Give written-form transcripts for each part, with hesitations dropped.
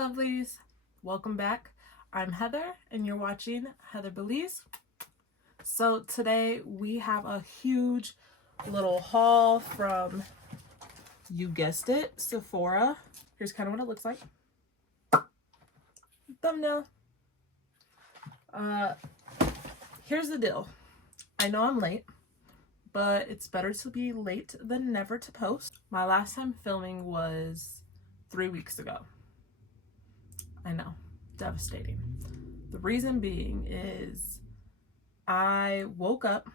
lovelies, welcome back. I'm Heather and you're watching Heather Beauties. So today we have a huge little haul from, you guessed it, Sephora. Here's kind of what it looks like. Thumbnail. Here's the deal. I know I'm late, but it's better to be late than never to post. My last time filming was 3 weeks ago. I know, devastating. The reason being is I woke up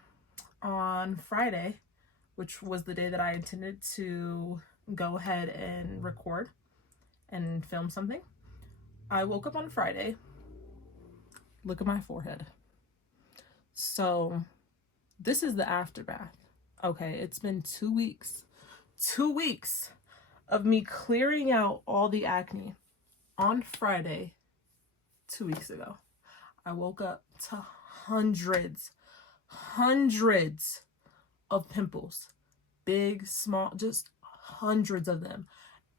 on Friday, which was the day that I intended to go ahead and record and film something. I woke up on Friday. Look at my forehead. So this is the aftermath. Okay, it's been 2 weeks. 2 weeks of me clearing out all the acne. On Friday, 2 weeks ago, I woke up to hundreds of pimples. Big, small, just hundreds of them.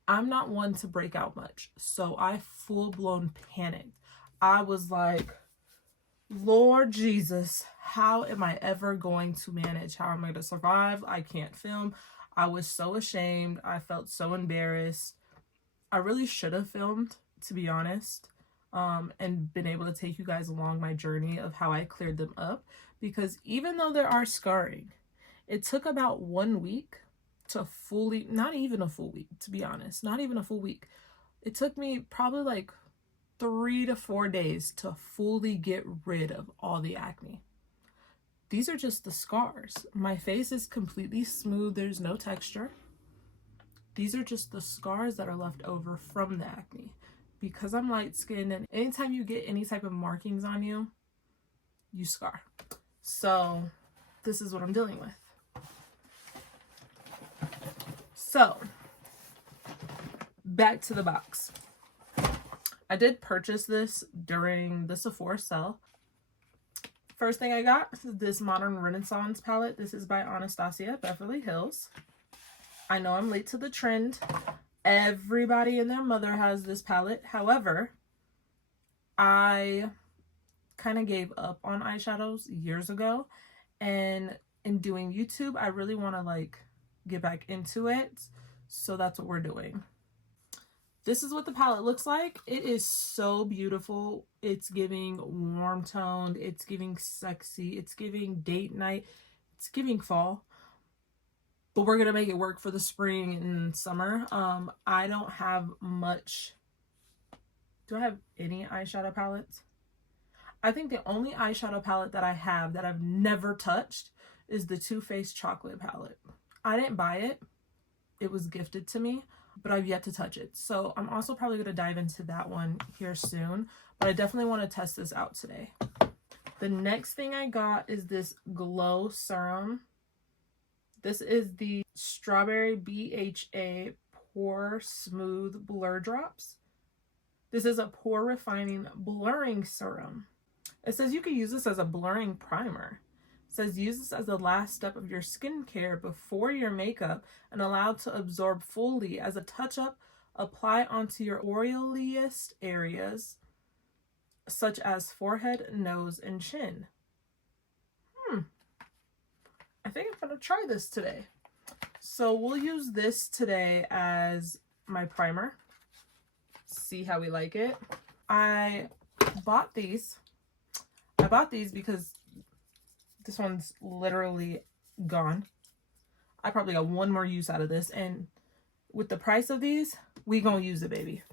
I'm not one to break out much, so I full-blown panicked. I was like, Lord Jesus, how am I ever going to manage? How am I going to survive? I can't film. I was so ashamed. I felt so embarrassed. I really should have filmed, to be honest, and been able to take you guys along my journey of how I cleared them up, because even though there are scarring, it took about 1 week to fully, not even a full week, to be honest, not even a full week. It took me probably like 3 to 4 days to fully get rid of all the acne. These are just the scars. My face is completely smooth. There's no texture. These are just the scars that are left over from the acne. Because I'm light skinned, and anytime you get any type of markings on you, you scar. So this is what I'm dealing with. So back to the box. I did purchase this during the Sephora sale. First thing I got is this Modern Renaissance palette. This is by Anastasia Beverly Hills. I know I'm late to the trend. Everybody and their mother has this palette. However, I kind of gave up on eyeshadows years ago. And in doing YouTube, I really want to like get back into it. So that's what we're doing. This is what the palette looks like. It is so beautiful. It's giving warm toned. It's giving sexy. It's giving date night. It's giving fall. But we're going to make it work for the spring and summer. I don't have much. Do I have any eyeshadow palettes? I think the only eyeshadow palette that I have that I've never touched is the Too Faced chocolate palette. I didn't buy it. It was gifted to me, but I've yet to touch it. So I'm also probably going to dive into that one here soon. But I definitely want to test this out today. The next thing I got is this Glow Serum. This is the Strawberry BHA Pore Smooth Blur Drops. This is a pore refining blurring serum. It says you can use this as a blurring primer. It says use this as the last step of your skincare before your makeup and allow to absorb fully as a touch-up. Apply onto your oiliest areas such as forehead, nose, and chin. I think I'm going to try this today. So we'll use this today as my primer. See how we like it. I bought these. I bought these because this one's literally gone. I probably got one more use out of this. And with the price of these, we gonna use it, baby.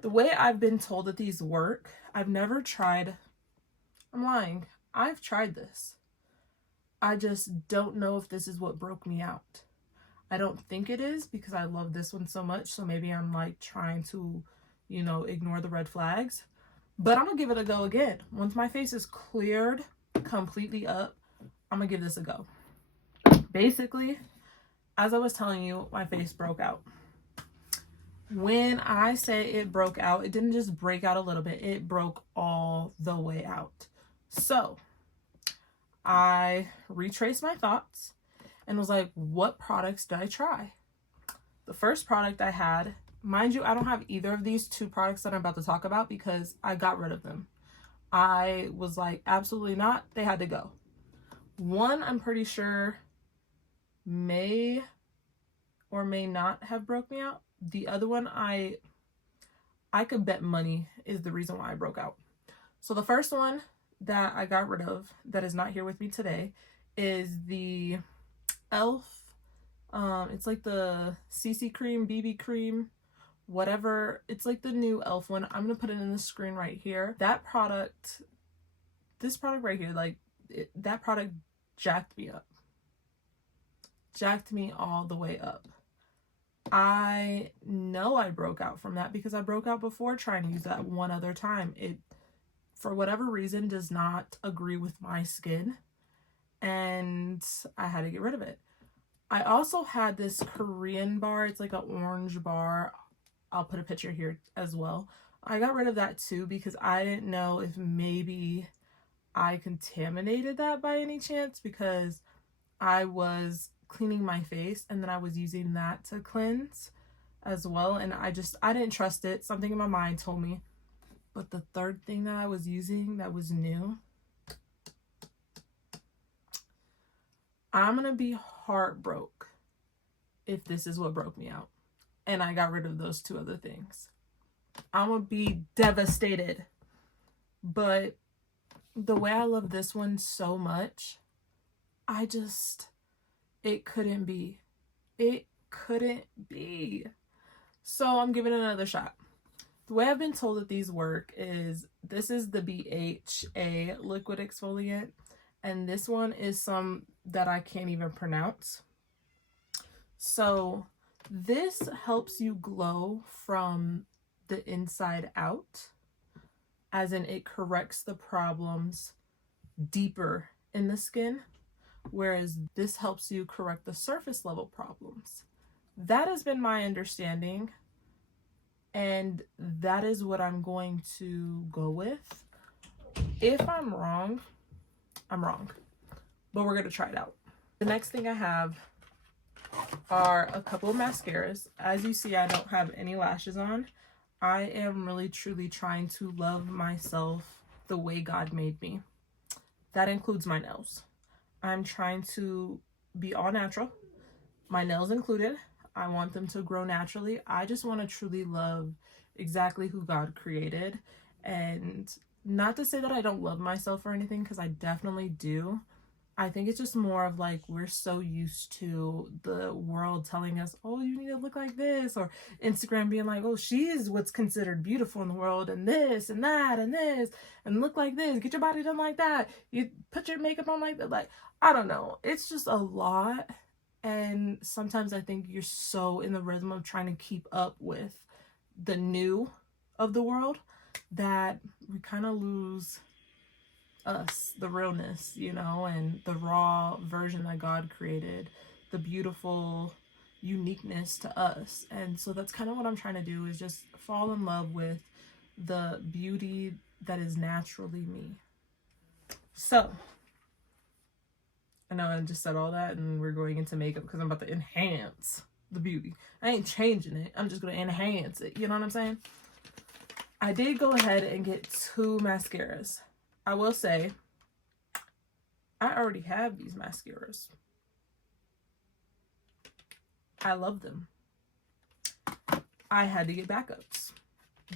The way I've been told that these work, I've never tried. I'm lying. I've tried this. I just don't know if this is what broke me out. I don't think it is because I love this one so much. So maybe I'm like trying to, you know, ignore the red flags. But I'm going to give it a go again. Once my face is cleared completely up, I'm going to give this a go. Basically, as I was telling you, my face broke out. When I say it broke out, it didn't just break out a little bit. It broke all the way out. So I retraced my thoughts and was like, what products did I try? The first product I had Mind you, I don't have either of these two products that I'm about to talk about because I got rid of them. I was like, absolutely not. They had to go. One, I'm pretty sure may or may not have broke me out. The other one, I could bet money is the reason why I broke out. So the first one that I got rid of that is not here with me today is the e.l.f. It's like the CC cream, BB cream, whatever. It's like the new e.l.f. one. I'm gonna put it in the screen right here. That product, this product right here, like that product jacked me up. Jacked me all the way up. I know I broke out from that because I broke out before trying to use that one other time. It, for whatever reason, does not agree with my skin, and I had to get rid of it. I also had this Korean bar. It's like an orange bar. I'll put a picture here as well. I got rid of that too because I didn't know if maybe I contaminated that by any chance, because I was cleaning my face and then I was using that to cleanse as well, and I didn't trust it. Something in my mind told me. But the third thing that I was using that was new, I'm gonna be heartbroken if this is what broke me out and I got rid of those two other things. I'm gonna be devastated. But the way I love this one so much, it couldn't be. It couldn't be. So I'm giving it another shot. The way I've been told that these work is, this is the BHA liquid exfoliant, and this one is some that I can't even pronounce. So this helps you glow from the inside out, as in it corrects the problems deeper in the skin, whereas this helps you correct the surface level problems. That has been my understanding, and that is what I'm going to go with. If I'm wrong, I'm wrong, but we're going to try it out. The next thing I have are a couple of mascaras. As you see, I don't have any lashes on. I am really truly trying to love myself the way God made me. That includes my nails. I'm trying to be all natural, my nails included. I want them to grow naturally. I just want to truly love exactly who God created. And not to say that I don't love myself or anything, because I definitely do. I think it's just more of like, we're so used to the world telling us, oh, you need to look like this, or Instagram being like, oh, she's what's considered beautiful in the world, and this and that and this, and look like this, get your body done like that, you put your makeup on like that. Like, I don't know, it's just a lot. And sometimes I think you're so in the rhythm of trying to keep up with the new of the world that we kind of lose us, the realness, you know, and the raw version that God created, the beautiful uniqueness to us. And so that's kind of what I'm trying to do, is just fall in love with the beauty that is naturally me. So I know I just said all that and we're going into makeup because I'm about to enhance the beauty. I ain't changing it. I'm just going to enhance it. You know what I'm saying? I did go ahead and get two mascaras. I will say, I already have these mascaras. I love them. I had to get backups.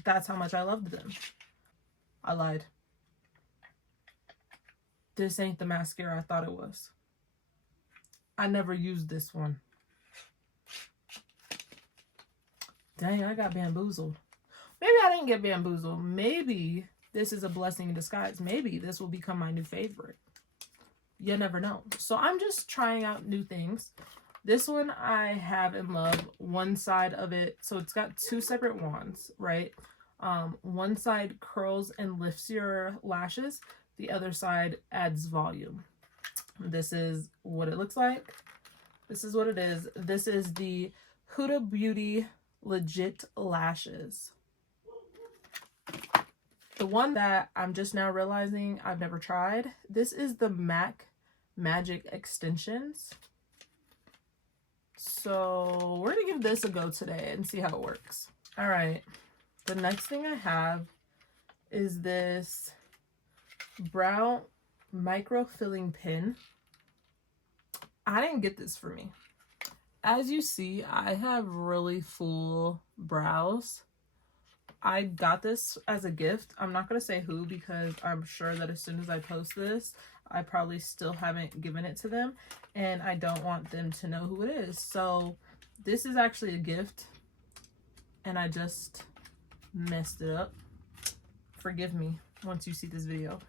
That's how much I loved them. I lied. This ain't the mascara I thought it was. I never used this one. Dang, I got bamboozled. Maybe I didn't get bamboozled. Maybe this is a blessing in disguise. Maybe this will become my new favorite. You never know. So I'm just trying out new things. This one I have in love. One side of it, so it's got two separate wands, right? One side curls and lifts your lashes. The other side adds volume. This is what it looks like. This is what it is. This is the Huda Beauty Legit Lashes. The one that I'm just now realizing I've never tried, this is the MAC Magic Extensions. So we're gonna give this a go today and see how it works. All right, the next thing I have is this brow micro filling pin. I didn't get this for me. As you see, I have really full brows. I got this as a gift. I'm not going to say who, because I'm sure that as soon as I post this, I probably still haven't given it to them, and I don't want them to know who it is. So this is actually a gift, and I just messed it up. Forgive me once you see this video.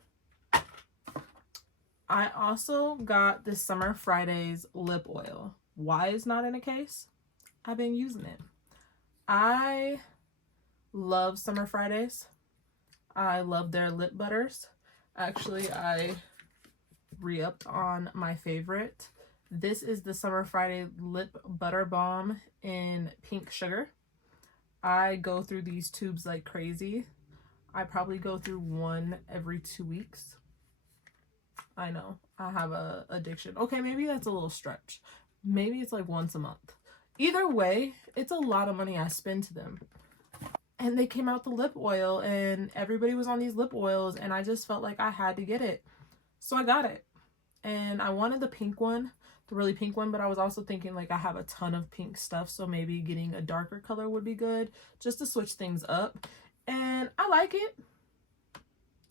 I also got this Summer Fridays lip oil. Why it's not in a case? I've been using it. I love Summer Fridays. I love their lip butters. Actually, I re-upped on my favorite. This is the Summer Friday Lip Butter Balm in Pink Sugar. I go through these tubes like crazy. I probably go through one every 2 weeks. I know, I have a addiction. Okay, maybe that's a little stretch. Maybe it's like once a month. Either way, it's a lot of money I spend to them. And they came out the lip oil, and everybody was on these lip oils, and I just felt like I had to get it. So I got it. And I wanted the pink one, the really pink one, but I was also thinking like I have a ton of pink stuff, so maybe getting a darker color would be good just to switch things up. And I like it.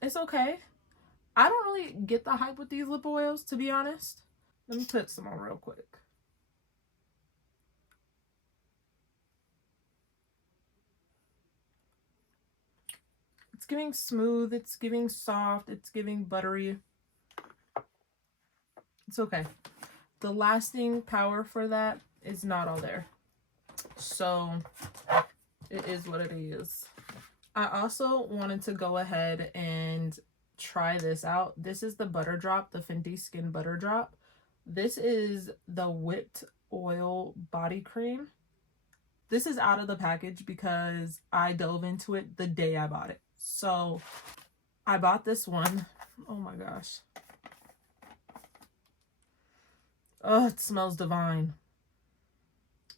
It's okay. I don't really get the hype with these lip oils, to be honest. Let me put some on real quick. It's giving smooth, it's giving soft, it's giving buttery. It's okay. The lasting power for that is not all there. So it is what it is. I also wanted to go ahead and try this out. This is the Butter Drop, the Fenty Skin Butter Drop. This is the whipped oil body cream. This is out of the package because I dove into it the day I bought it. So I bought this one. Oh my gosh. Oh, it smells divine.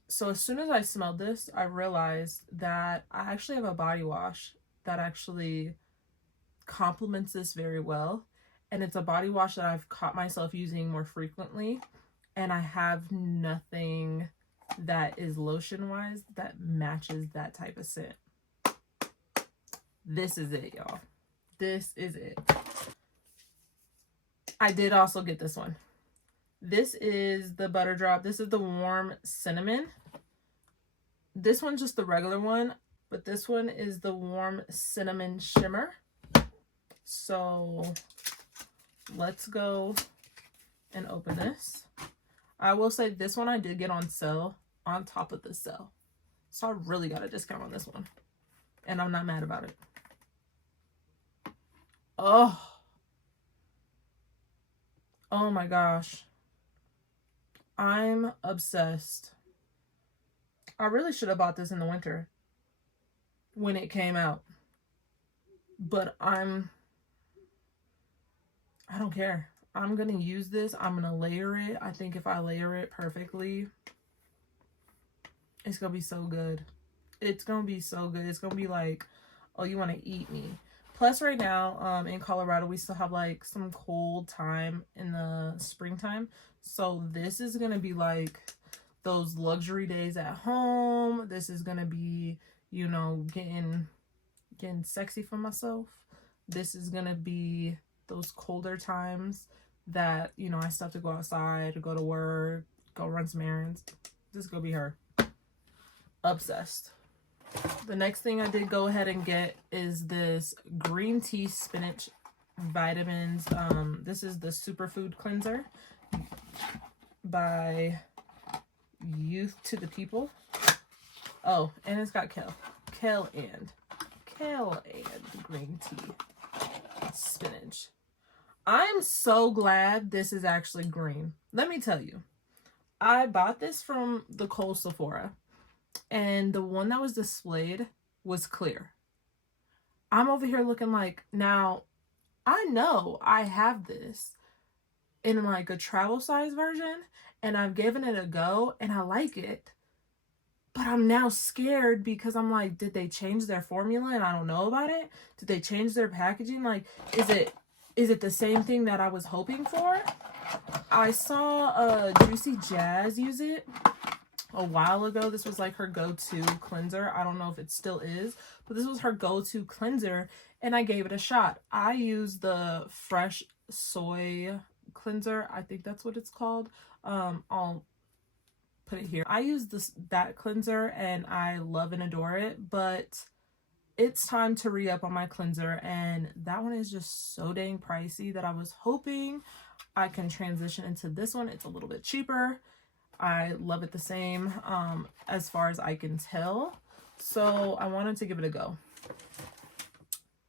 So as soon as I smelled this, I realized that I actually have a body wash that actually complements this very well. And it's a body wash that I've caught myself using more frequently. And I have nothing that is lotion-wise that matches that type of scent. This is it, y'all. This is it. I did also get this one. This is the Butter Drop. This is the warm cinnamon. This one's just the regular one, but this one is the warm cinnamon shimmer. So let's go and open this. I will say this one I did get on sale, on top of the sale. So I really got a discount on this one. And I'm not mad about it. Oh. Oh my gosh. I'm obsessed. I really should have bought this in the winter when it came out. But I don't care. I'm going to use this. I'm going to layer it. I think if I layer it perfectly, it's going to be so good. It's going to be so good. It's going to be like, oh, you want to eat me. Plus right now, in Colorado, we still have like some cold time in the springtime. So this is going to be like those luxury days at home. This is going to be, you know, getting sexy for myself. This is going to be those colder times that, you know, I still have to go outside or go to work, go run some errands. This is going to be her. Obsessed. The next thing I did go ahead and get is this green tea spinach vitamins. This is the superfood cleanser by Youth to the People. Oh, and it's got kale and green tea spinach. I'm so glad this is actually green. Let me tell you, I bought this from the Kohl's Sephora, and the one that was displayed was clear. I'm over here looking like, now I know I have this in like a travel size version, and I've given it a go and I like it, But I'm now scared because I'm like, did they change their formula and I don't know about it? Did they change their packaging? Like, is it the same thing that I was hoping for? I saw Juicy Jazz use it a while ago. This was like her go-to cleanser. I don't know if it still is, but this was her go-to cleanser, and I gave it a shot. I used the Fresh Soy cleanser. I think that's what it's called. I'll put it here. I use that cleanser and I love and adore it, but it's time to re-up on my cleanser, and that one is just so dang pricey that I was hoping I can transition into this one. It's a little bit cheaper. I love it the same as far as I can tell. So I wanted to give it a go.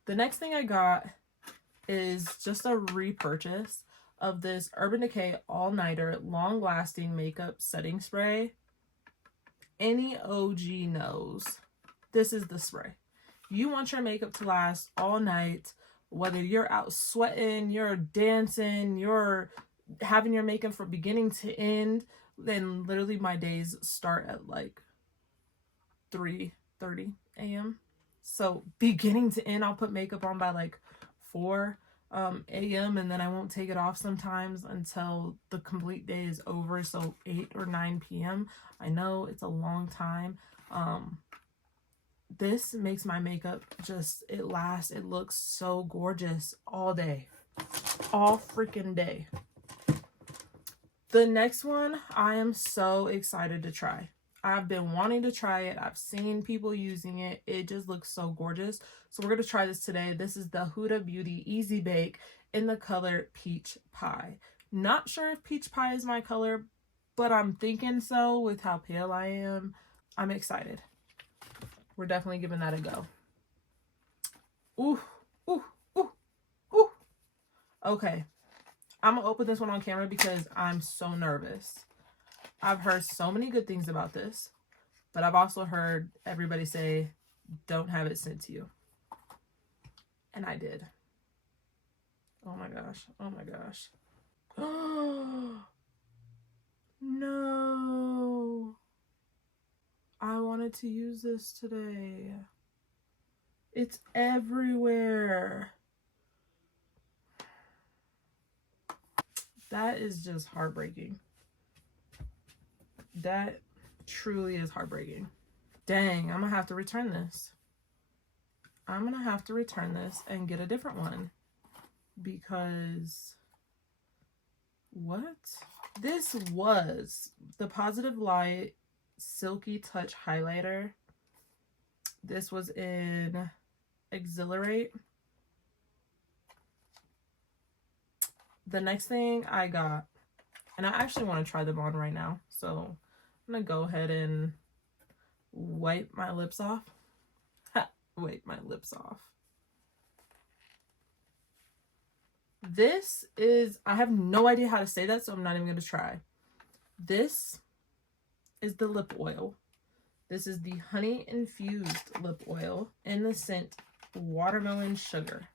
The next thing I got is just a repurchase of this Urban Decay All-Nighter Long Lasting Makeup Setting Spray. Any OG knows this is the spray. You want your makeup to last all night, whether you're out sweating, you're dancing, you're having your makeup from beginning to end. Then literally my days start at like 3:30 a.m. So beginning to end, I'll put makeup on by like 4 a.m. and then I won't take it off sometimes until the complete day is over. So 8 or 9 p.m. I know it's a long time. This makes my makeup just, it lasts. It looks so gorgeous all day, all freaking day. The next one, I am so excited to try. I've been wanting to try it. I've seen people using it. It just looks so gorgeous. So we're going to try this today. This is the Huda Beauty Easy Bake in the color Peach Pie. Not sure if Peach Pie is my color, but I'm thinking so with how pale I am. I'm excited. We're definitely giving that a go. Ooh, ooh, ooh, ooh. Okay. I'm going to open this one on camera because I'm so nervous. I've heard so many good things about this, but I've also heard everybody say, don't have it sent to you. And I did. Oh my gosh. Oh my gosh. Oh, no. I wanted to use this today. It's everywhere. That is just heartbreaking. That truly is heartbreaking. Dang, I'm gonna have to return this. I'm gonna have to return this and get a different one because what? This was the Positive Light Silky Touch Highlighter. This was in Exhilarate. The next thing I got, and I actually want to try them on right now, so I'm gonna go ahead and wipe my lips off. Wipe my lips off. This is, I have no idea how to say that, so I'm not even gonna try. This is the lip oil. This is the honey infused lip oil in the scent Watermelon Sugar.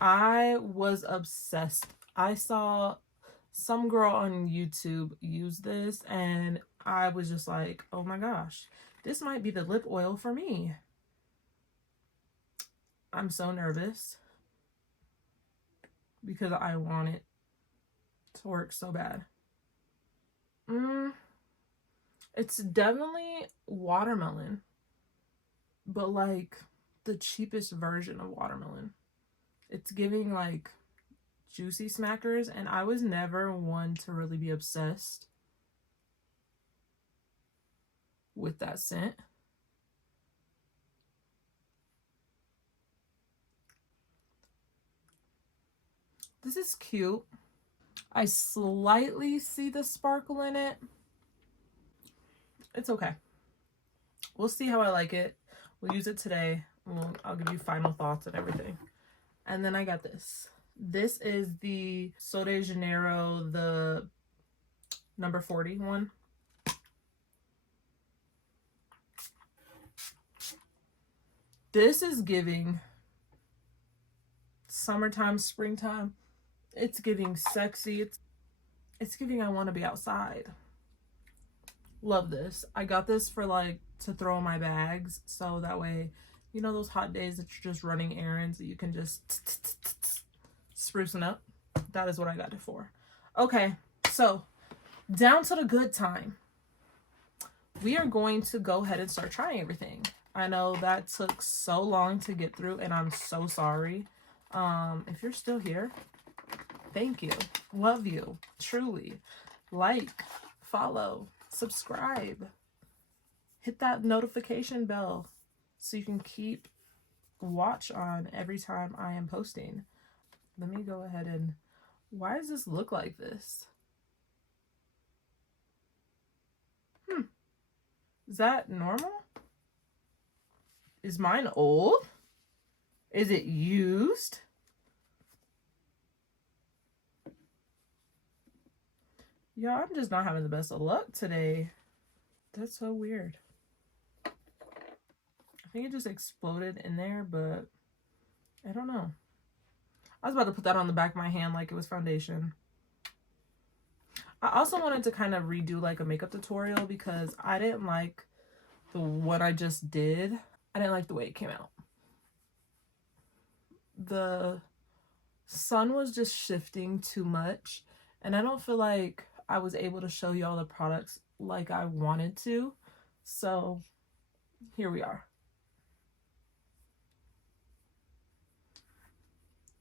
I was obsessed. I saw some girl on YouTube use this and I was just like, oh my gosh, this might be the lip oil for me. I'm so nervous because I want it to work so bad. It's definitely watermelon, but like the cheapest version of watermelon. It's giving like juicy smackers, and I was never one to really be obsessed with that scent. This is cute. I slightly see the sparkle in it. It's okay. We'll see how I like it. We'll use it today. I'll give you final thoughts and everything. And then I got this. This is the Sol de Janeiro, the number 40 one. This is giving summertime, springtime. It's giving sexy. It's giving I want to be outside Love this. I got this for like to throw in my bags, so that way, you know, those hot days that you're just running errands, that you can just sprucing up. That is what I got it for. Okay, so down to the good time. We are going to go ahead and start trying everything. I know that took so long to get through, and I'm so sorry. If you're still here, thank you. Love you. Truly. Like, follow, subscribe. Hit that notification bell so you can keep watch on every time I am posting. Let me go ahead and... Why does this look like this? Is that normal? Is mine old? Is it used? Y'all, I'm just not having the best of luck today. That's so weird. I think it just exploded in there, but I don't know. I was about to put that on the back of my hand like it was foundation. I also wanted to kind of redo like a makeup tutorial because I didn't like what I just did. I didn't like the way it came out. The sun was just shifting too much, and I don't feel like I was able to show you all the products like I wanted to. So here we are.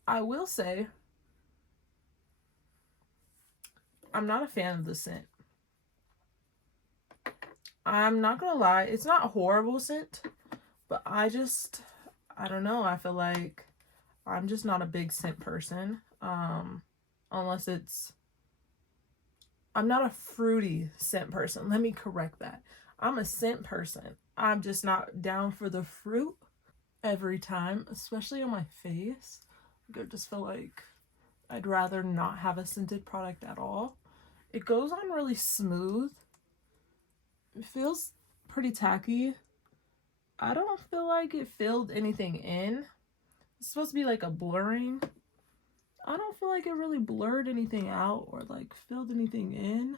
I will say I'm not a fan of the scent. I'm not gonna lie, it's not a horrible scent, but I don't know, I feel like I'm just not a big scent person. Unless it's... I'm not a fruity scent person. Let me correct that. I'm a scent person. I'm just not down for the fruit every time, especially on my face. I just feel like I'd rather not have a scented product at all. It goes on really smooth. It feels pretty tacky. I don't feel like it filled anything in. It's supposed to be like a blurring. I don't feel like it really blurred anything out or like filled anything in.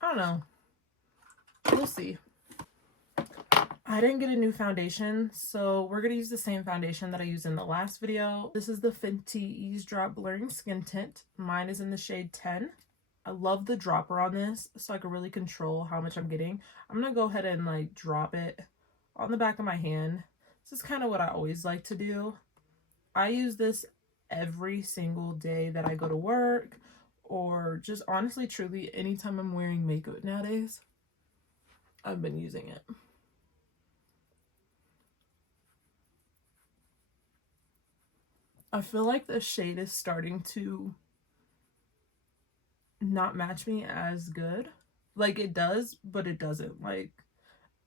I don't know. We'll see. I didn't get a new foundation, so we're going to use the same foundation that I used in the last video. This is the Fenty Ease Drop Blurring Skin Tint. Mine is in the shade 10. I love the dropper on this, so I can really control how much I'm getting. I'm going to go ahead and like drop it on the back of my hand. This is kind of what I always like to do. I use this every single day that I go to work, or just honestly, truly, anytime I'm wearing makeup nowadays, I've been using it. I feel like the shade is starting to not match me as good. Like it does, but it doesn't. Like,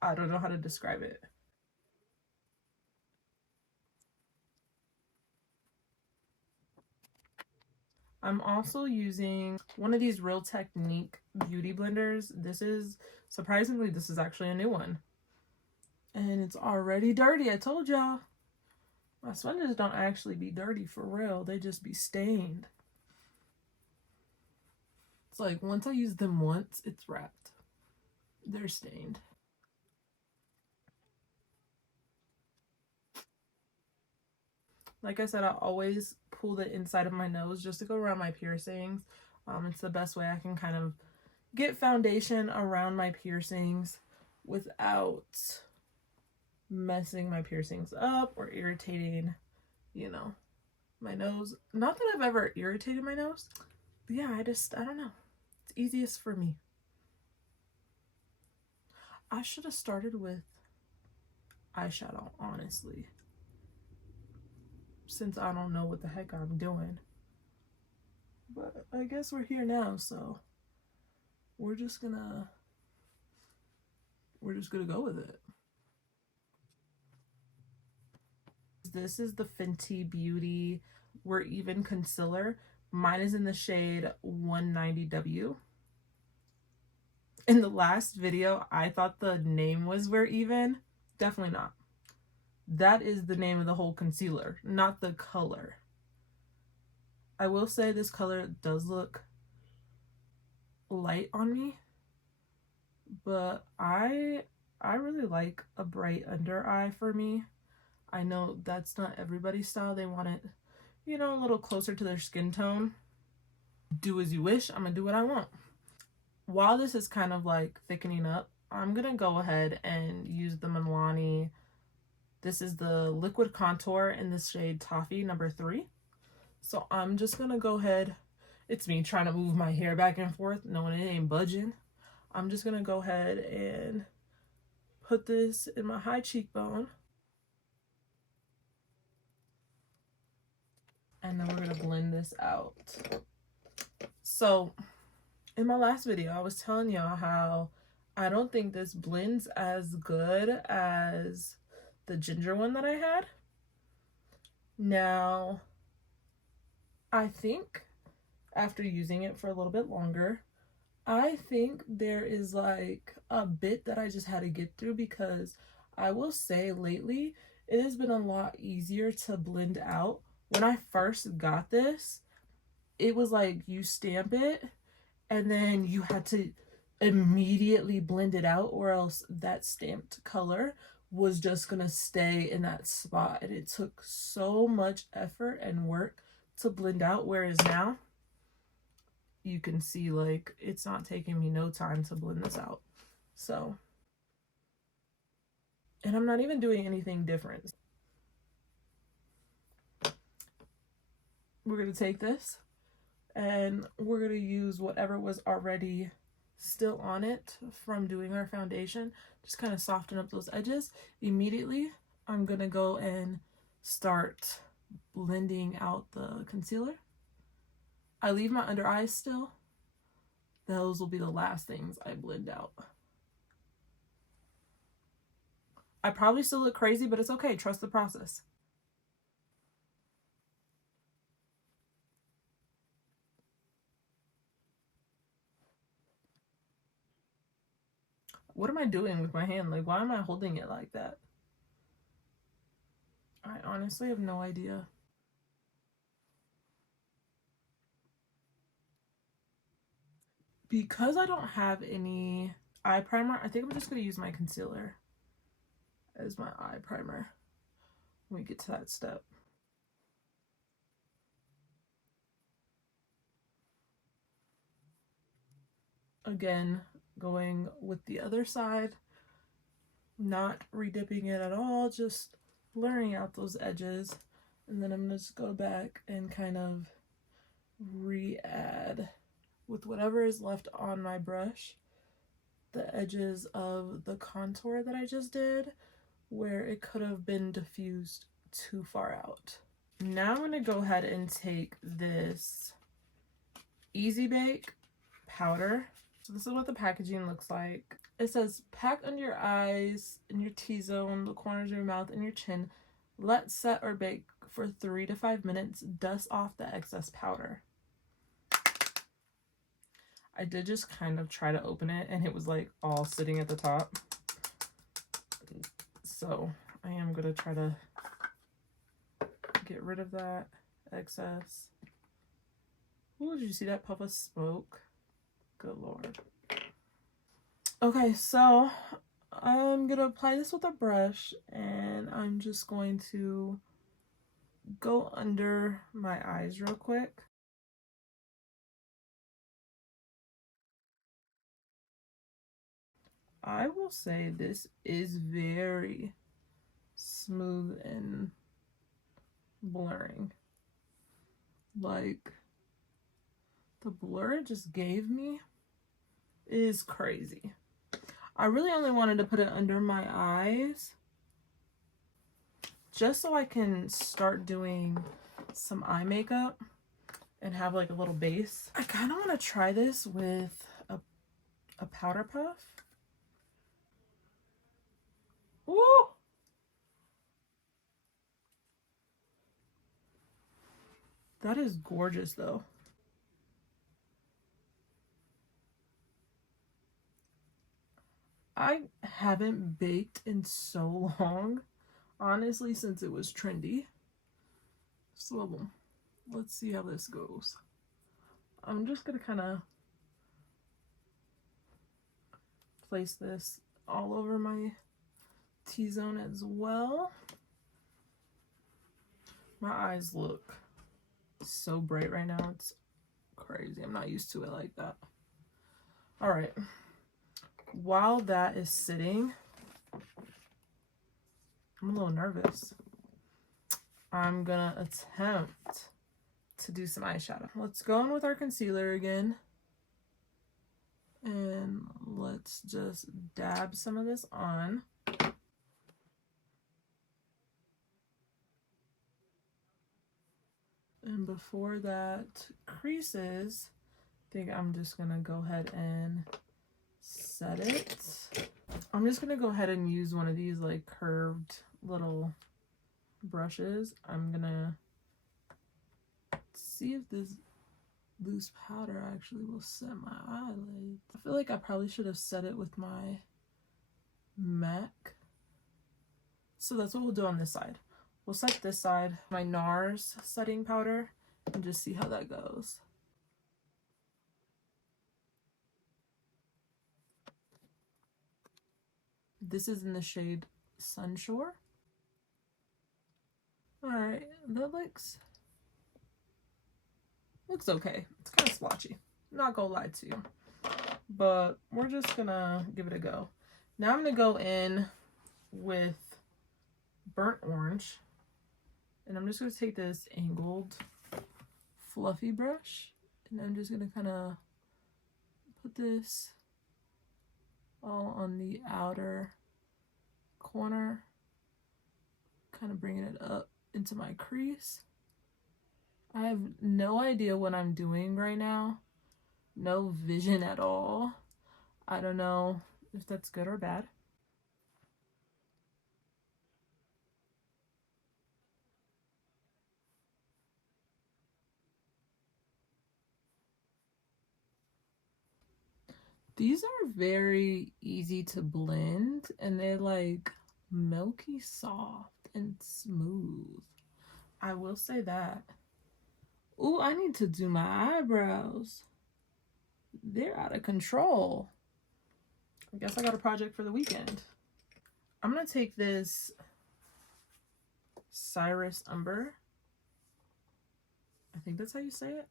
I don't know how to describe it. I'm also using one of these Real Technique beauty blenders. This is, surprisingly, this is actually a new one. And it's already dirty. I told y'all. My sponges don't actually be dirty for real. They just be stained. It's like once I use them once, it's wrapped. They're stained. Like I said, I always pull the inside of my nose just to go around my piercings. It's the best way I can kind of get foundation around my piercings without messing my piercings up or irritating, you know, my nose. Not that I've ever irritated my nose, but yeah, I don't know. It's easiest for me. I should have started with eyeshadow, honestly, since I don't know what the heck I'm doing. But I guess we're here now, so we're just gonna go with it. This is the Fenty Beauty We're Even Concealer. Mine is in the shade 190W. In the last video, I thought the name was We're Even. Definitely not. That is the name of the whole concealer, not the color. I will say this color does look light on me, but I really like a bright under eye for me. I know that's not everybody's style. They want it, you know, a little closer to their skin tone. Do as you wish. I'm gonna do what I want. While this is kind of like thickening up, I'm gonna go ahead and use the Milani. This is the liquid contour in the shade Toffee number 3. So I'm just gonna go ahead. It's me trying to move my hair back and forth, knowing it ain't budging. I'm just gonna go ahead and put this in my high cheekbone. And then we're gonna blend this out. So in my last video, I was telling y'all how I don't think this blends as good as the ginger one that I had. Now, I think after using it for a little bit longer, I think there is like a bit that I just had to get through, because I will say lately it has been a lot easier to blend out. When I first got this, it was like you stamp it and then you had to immediately blend it out, or else that stamped color was just gonna stay in that spot, and it took so much effort and work to blend out. Whereas now you can see like it's not taking me no time to blend this out. So, and I'm not even doing anything different. We're gonna take this and we're gonna use whatever was already still on it from doing our foundation, just kind of soften up those edges. Immediately I'm gonna go and start blending out the concealer. I leave my under eyes still. Those will be the last things I blend out. I probably still look crazy, but it's okay. Trust the process. What am I doing with my hand? Like, why am I holding it like that? I honestly have no idea. Because I don't have any eye primer, I think I'm just going to use my concealer as my eye primer when we get to that step. Again, going with the other side, not redipping it at all, just blurring out those edges. And then I'm going to just go back and kind of re-add with whatever is left on my brush the edges of the contour that I just did, where it could have been diffused too far out. Now I'm going to go ahead and take this Easy Bake powder. So this is what the packaging looks like. It says, pack under your eyes, in your T-zone, the corners of your mouth, and your chin. Let set or bake for 3 to 5 minutes. Dust off the excess powder. I did just kind of try to open it, and it was like all sitting at the top. So I am going to try to get rid of that excess. Ooh, did you see that puff of smoke? Good Lord. Okay, so I'm going to apply this with a brush, and I'm just going to go under my eyes real quick. I will say this is very smooth and blurring. Like, the blur it just gave me is crazy. I really only wanted to put it under my eyes just so I can start doing some eye makeup and have like a little base. I kind of want to try this with a powder puff. Ooh! That is gorgeous though. I haven't baked in so long, honestly, since it was trendy. So let's see how this goes. I'm just gonna kind of place this all over my T-zone as well. My eyes look so bright right now. It's crazy. I'm not used to it like that. All right. While that is sitting, I'm a little nervous. I'm gonna attempt to do some eyeshadow. Let's go in with our concealer again. And let's just dab some of this on. And before that creases, I think I'm just gonna go ahead and set it. I'm just gonna go ahead and use one of these like curved little brushes. I'm gonna see if this loose powder actually will set my eyelids. I feel like I probably should have set it with my MAC. So that's what we'll do on this side. We'll set this side, my NARS setting powder, and just see how that goes. This is in the shade Sunshore. All right, that looks okay. It's kind of splotchy, not gonna lie to you, but we're just gonna give it a go. Now I'm gonna go in with burnt orange, and I'm just gonna take this angled fluffy brush, and I'm just gonna kind of put this all on the outer corner, kind of bringing it up into my crease. I have no idea what I'm doing right now. No vision at all. I don't know if that's good or bad. These are very easy to blend, and they're like milky soft and smooth. I will say that. Ooh, I need to do my eyebrows. They're out of control. I guess I got a project for the weekend. I'm gonna take this Cyrus Umber. I think that's how you say it.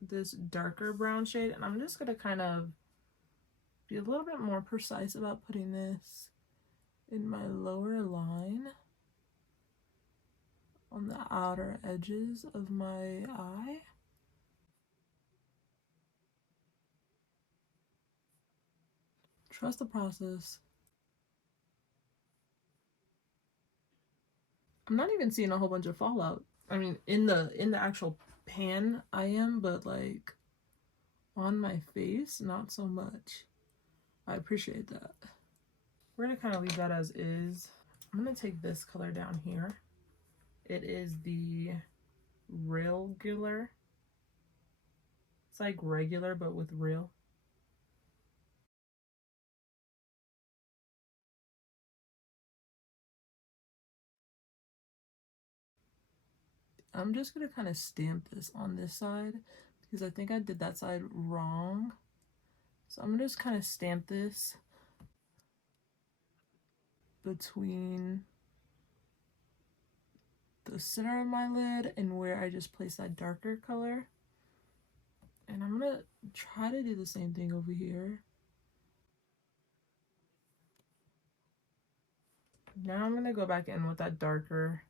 This darker brown shade, and I'm just gonna kind of be a little bit more precise about putting this in my lower line on the outer edges of my eye. Trust the process. I'm not even seeing a whole bunch of fallout. I mean, in the actual pan I am, but like on my face, not so much. I appreciate that. We're gonna kind of leave that as is. I'm gonna take this color down here. It is the Regular. It's like regular, but with real. I'm just gonna kind of stamp this on this side because I think I did that side wrong. So I'm gonna just kind of stamp this between the center of my lid and where I just placed that darker color. And I'm gonna try to do the same thing over here. Now I'm gonna go back in with that darker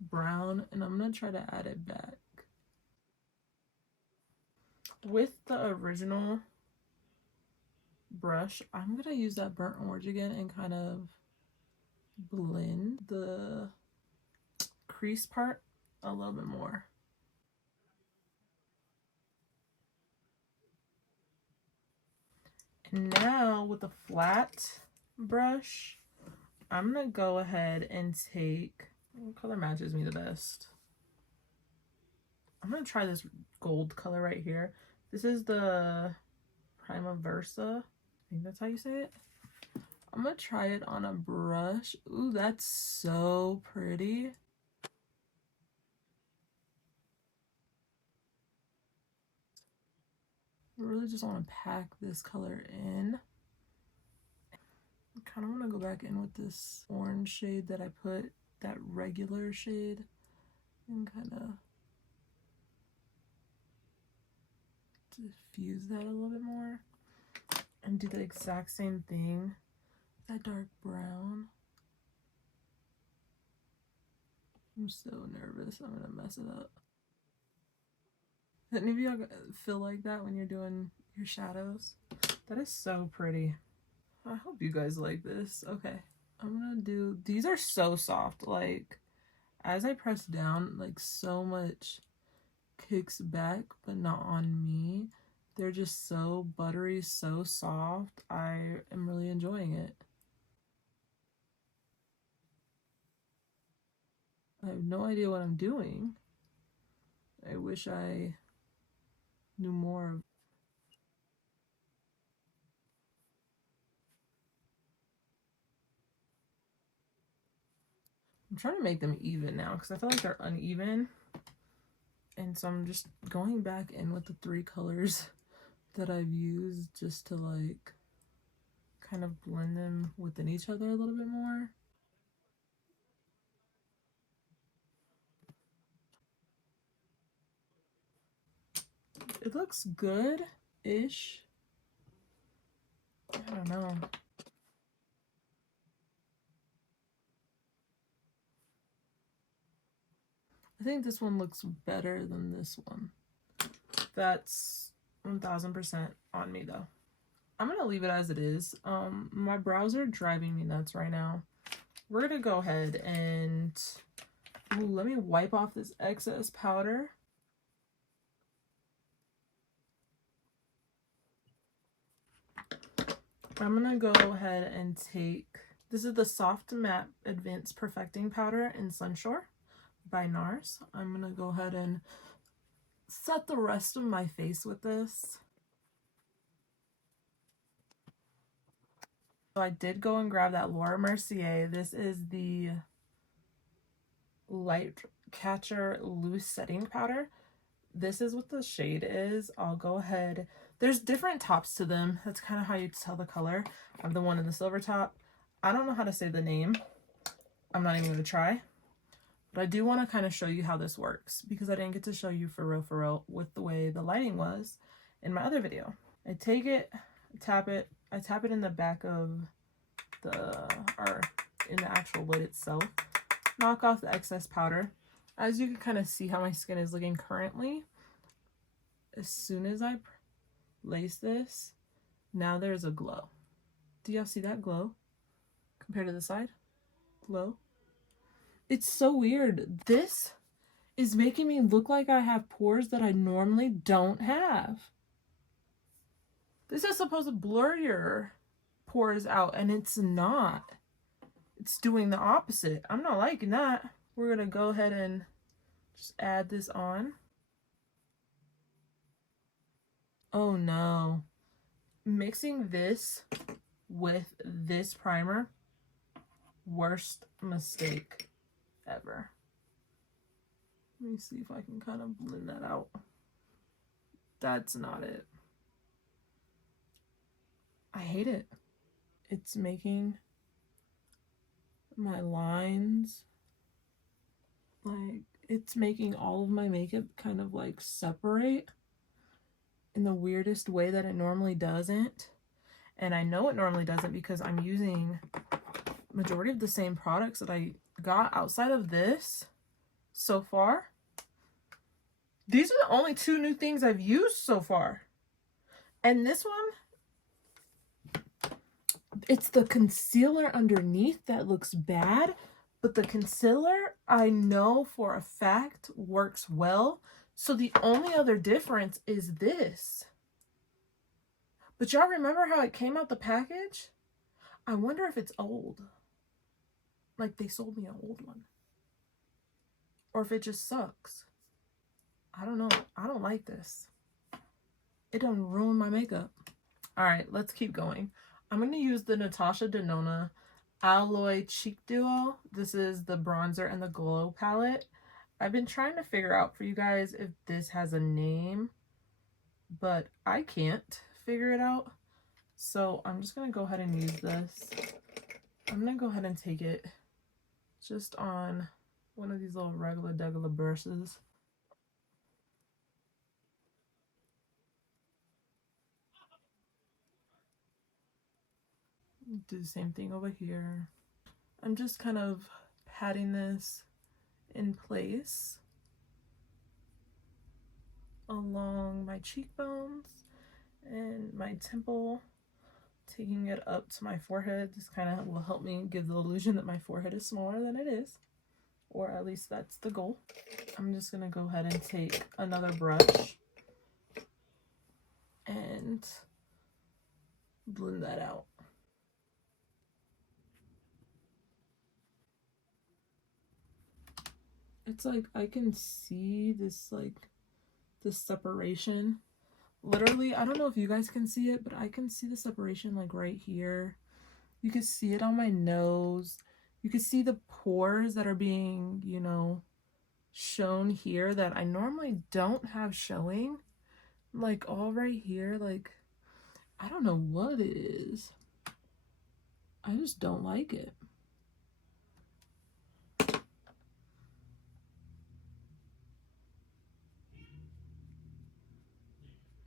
brown, and I'm gonna try to add it back. With the original brush, I'm gonna use that burnt orange again and kind of blend the crease part a little bit more. And now with the flat brush, I'm gonna go ahead and take, what color matches me the best? I'm gonna try this gold color right here. This is the Primavera. I think that's how you say it. I'm gonna try it on a brush. Ooh, that's so pretty. I really just want to pack this color in. kind of want to go back in with this orange shade that I put, that regular shade, and kind of diffuse that a little bit more. And do the exact same thing, that dark brown. I'm so nervous I'm gonna mess it up. Any of y'all feel like that when you're doing your shadows? That is so pretty. I hope you guys like this. Okay, I'm gonna do, these are so soft. Like, as I press down, like, so much kicks back, but not on me. They're just so buttery, so soft. I am really enjoying it. I have no idea what I'm doing. I wish I knew more. I'm trying to make them even now because I feel like they're uneven. And so I'm just going back in with the 3 colors that I've used just to like kind of blend them within each other a little bit more. It looks good-ish. I don't know. I think this one looks better than this one. That's 1000% on me though. I'm gonna leave it as it is. My brows are driving me nuts right now. We're gonna go ahead and let me wipe off this excess powder. I'm gonna go ahead and take, this is the Soft Matte Advanced Perfecting Powder in Sunshore by NARS. I'm gonna go ahead and set the rest of my face with this. So I did go and grab that Laura Mercier. This is the Light Catcher Loose Setting Powder. This is what the shade is. I'll go ahead. There's different tops to them. That's kind of how you tell the color. I have the one in the silver top. I don't know how to say the name. I'm not even going to try. But I do want to kind of show you how this works because I didn't get to show you for real with the way the lighting was in my other video. I take it, tap it. I tap it in the back of or in the actual lid itself. Knock off the excess powder. As you can kind of see how my skin is looking currently, as soon as I lace this, now there's a glow. Do y'all see that glow compared to the side? Glow. It's so weird. This is making me look like I have pores that I normally don't have. This is supposed to blur your pores out, and it's not. It's doing the opposite. I'm not liking that. We're gonna go ahead and just add this on. Oh no. Mixing this with this primer, worst mistake ever. Let me see if I can kind of blend that out. That's not it. I hate it. It's making my lines, like, it's making all of my makeup kind of like separate in the weirdest way that it normally doesn't. And I know it normally doesn't because I'm using majority of the same products that I got outside of this so far. These are the only 2 new things I've used so far. And this one, it's the concealer underneath that looks bad, but the concealer I know for a fact works well. So the only other difference is this. But y'all remember how it came out the package? I wonder if it's old. Like they sold me an old one. Or if it just sucks. I don't know. I don't like this. It done ruined my makeup. All right, let's keep going. I'm going to use the Natasha Denona Alloy Cheek Duo. This is the bronzer and the glow palette. I've been trying to figure out for you guys if this has a name, but I can't figure it out. So I'm just going to go ahead and use this. I'm gonna go ahead and take it just on one of these little regular brushes. Do the same thing over here. I'm just kind of patting this in place along my cheekbones and my temple, taking it up to my forehead. This kind of will help me give the illusion that my forehead is smaller than it is, or at least that's the goal. I'm just gonna go ahead and take another brush and blend that out. It's like I can see this, like, this separation. Literally, I don't know if you guys can see it, but I can see the separation like right here. You can see it on my nose. You can see the pores that are being, you know, shown here that I normally don't have showing. Like all right here, like, I don't know what it is. I just don't like it.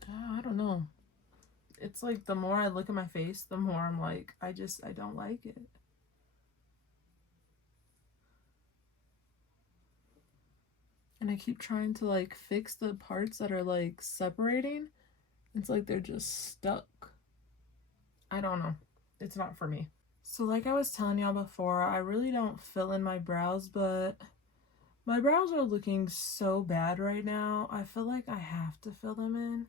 I don't know. It's like the more I look at my face, the more I'm like, I don't like it. And I keep trying to like fix the parts that are like separating. It's like they're just stuck. I don't know. It's not for me. So like I was telling y'all before, I really don't fill in my brows, but my brows are looking so bad right now. I feel like I have to fill them in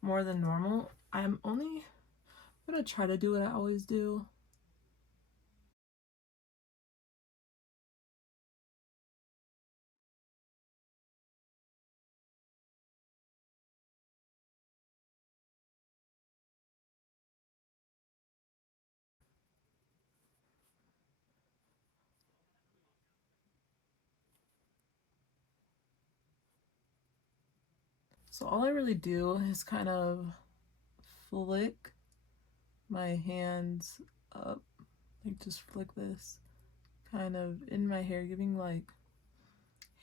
more than normal. I'm gonna try to do what I always do. So all I really do is kind of flick my hands up, like just flick this kind of in my hair, giving like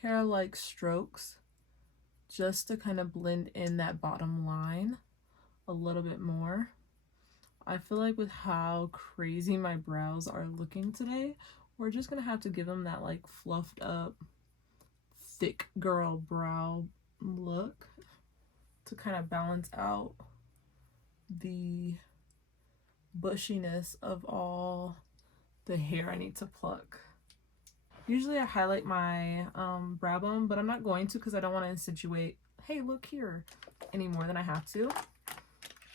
hair-like strokes just to kind of blend in that bottom line a little bit more. I feel like with how crazy my brows are looking today, we're just gonna have to give them that like fluffed up, thick girl brow look to kind of balance out the bushiness of all the hair I need to pluck. Usually I highlight my brow bone, but I'm not going to because I don't want to insinuate, hey, look here, any more than I have to.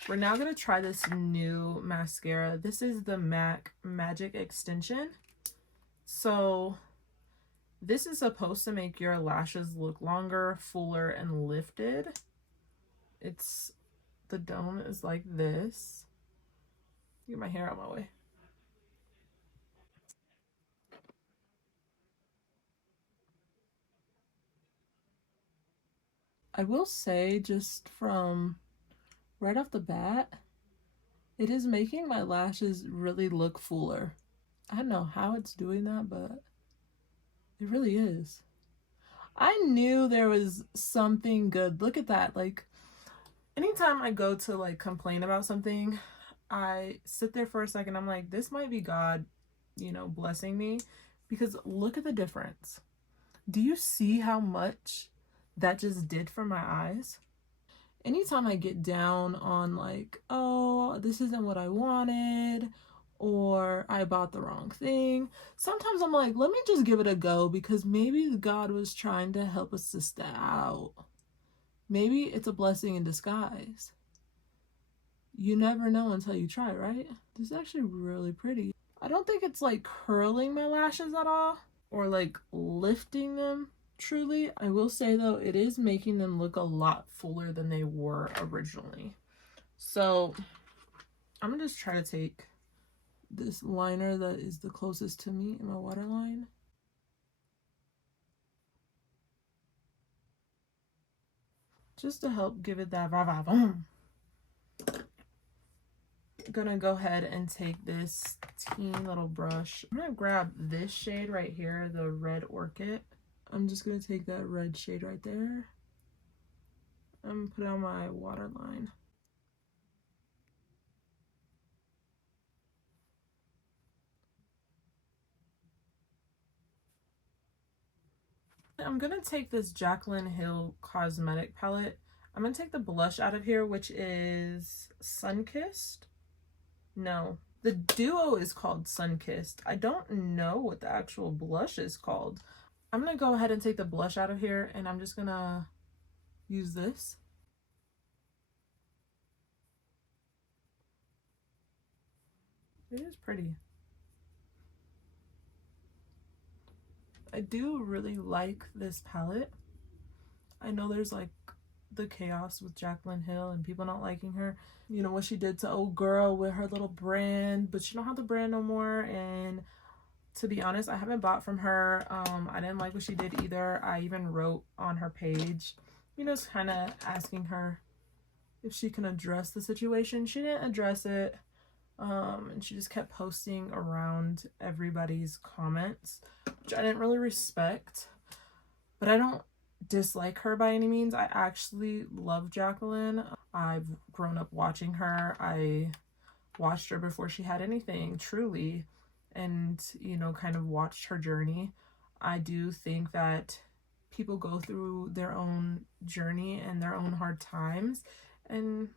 We're now going to try this new mascara. This is the MAC Magic Extension. So this is supposed to make your lashes look longer, fuller, and lifted. The dome is like this. Get my hair out of my way. I will say, just from right off the bat, it is making my lashes really look fuller. I don't know how it's doing that, but it really is. I knew there was something good. Look at that. Like, anytime I go to like complain about something, I sit there for a second. I'm like, this might be God, you know, blessing me, because look at the difference. Do you see how much that just did for my eyes? Anytime I get down on like, oh, this isn't what I wanted, or I bought the wrong thing, sometimes I'm like, let me just give it a go, because maybe God was trying to help a sister out. Maybe it's a blessing in disguise. You never know until you try, right? This is actually really pretty. I don't think it's like curling my lashes at all or like lifting them truly. I will say though, it is making them look a lot fuller than they were originally. So I'm gonna just try to take this liner that is the closest to me in my waterline. Just to help give it that va va boom. gonna go ahead and take this teeny little brush. I'm gonna grab this shade right here, the Red Orchid. I'm just gonna take that red shade right there. I'm gonna put it on my waterline. I'm gonna take this Jaclyn Hill cosmetic palette. I'm gonna take the blush out of here, which is Sunkissed. No, the duo is called Sunkissed. I don't know what the actual blush is called. I'm gonna go ahead and take the blush out of here, and I'm just gonna use this. It is pretty. I do really like this palette. I know there's like the chaos with Jaclyn Hill and people not liking her. You know what she did to old girl with her little brand, but she don't have the brand no more. And to be honest, I haven't bought from her. I didn't like what she did either. I even wrote on her page, you know, just kind of asking her if she can address the situation. She didn't address it. And she just kept posting around everybody's comments, which I didn't really respect. But I don't dislike her by any means. I actually love Jaclyn. I've grown up watching her. I watched her before she had anything, truly, and, you know, kind of watched her journey. I do think that people go through their own journey and their own hard times, and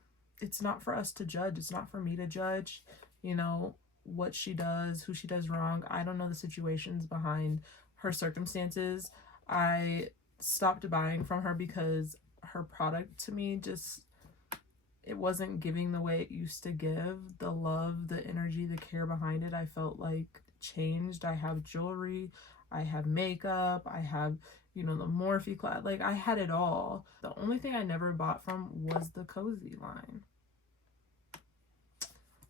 it's not for us to judge. It's not for me to judge, you know, what she does, who she does wrong. I don't know the situations behind her circumstances. I stopped buying from her because her product to me just, it wasn't giving the way it used to give. The love, the energy, the care behind it, I felt like changed. I have jewelry, I have makeup, I have, you know, the Morphe class. Like, I had it all. The only thing I never bought from was the Cozy line.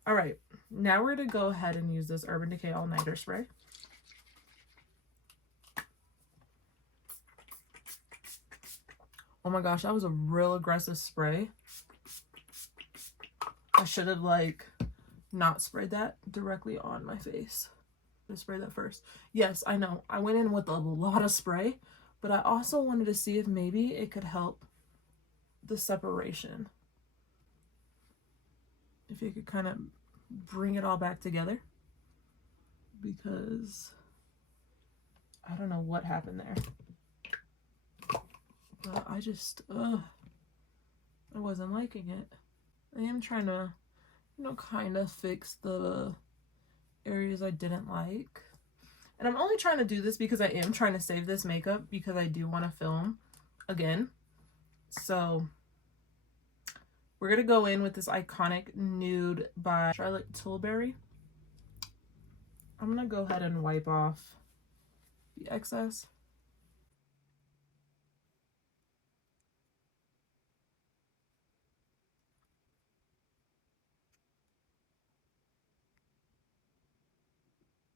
All right, now we're gonna go ahead and use this Urban Decay All Nighter spray. Oh my gosh, that was a real aggressive spray. I should have like not sprayed that directly on my face. I sprayed that first. Yes, I know. I went in with a lot of spray, but I also wanted to see if maybe it could help the separation. If it could kind of bring it all back together. Because I don't know what happened there. But I just, I wasn't liking it. I am trying to, you know, kind of fix the areas I didn't like. And I'm only trying to do this because I am trying to save this makeup because I do want to film again. So we're going to go in with this iconic nude by Charlotte Tilbury. I'm going to go ahead and wipe off the excess.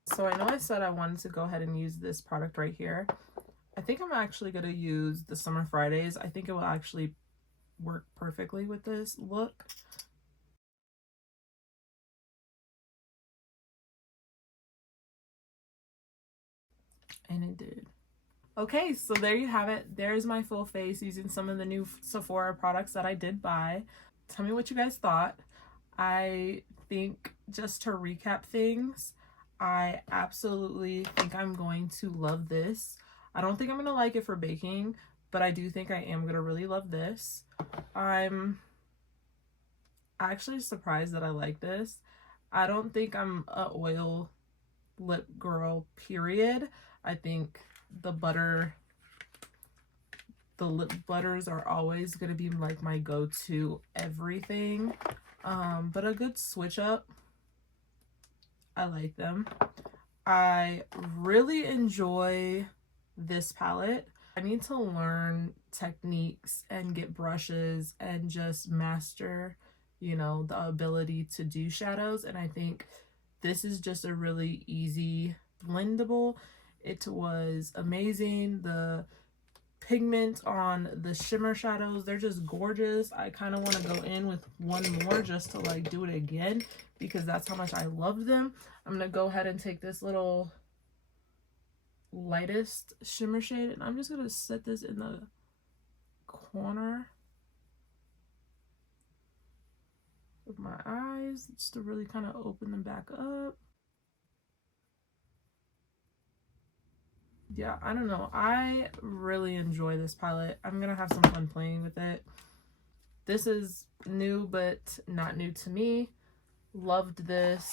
So I know I said I wanted to go ahead and use this product right here. I think I'm actually going to use the Summer Fridays. I think it will actually work perfectly with this look. And it did. Okay, so there you have it. There's my full face using some of the new Sephora products that I did buy. Tell me what you guys thought. I think, just to recap things, I absolutely think I'm going to love this. I don't think I'm going to like it for baking, but I do think I am going to really love this. I'm actually surprised that I like this. I don't think I'm a oil lip girl, period. I think the lip butters are always going to be like my go-to everything. But a good switch up, I like them. I really enjoy this palette. I need to learn techniques and get brushes and just master, you know, the ability to do shadows. And I think this is just a really easy blendable. It was amazing. The pigment on the shimmer shadows. They're just gorgeous. I kind of want to go in with one more just to like do it again because that's how much I love them. I'm going to go ahead and take this little lightest shimmer shade and I'm just going to set this in the corner of my eyes just to really kind of open them back up. Yeah, I don't know. I really enjoy this palette. I'm gonna have some fun playing with it. This is new, but not new to me. Loved this.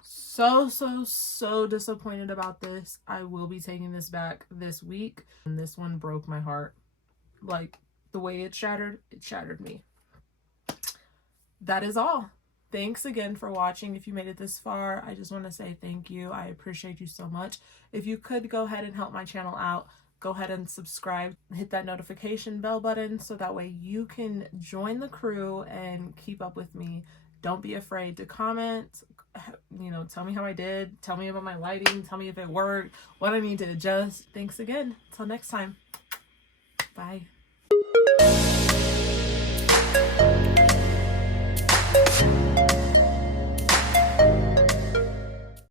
So disappointed about this. I will be taking this back this week. And this one broke my heart. Like, the way it shattered me. That is all. Thanks again for watching. If you made it this far, I just want to say thank you. I appreciate you so much. If you could go ahead and help my channel out, go ahead and subscribe, hit that notification bell button so that way you can join the crew and keep up with me. Don't be afraid to comment, you know, tell me how I did, tell me about my lighting, tell me if it worked, what I need to adjust. Thanks again. Till next time. Bye.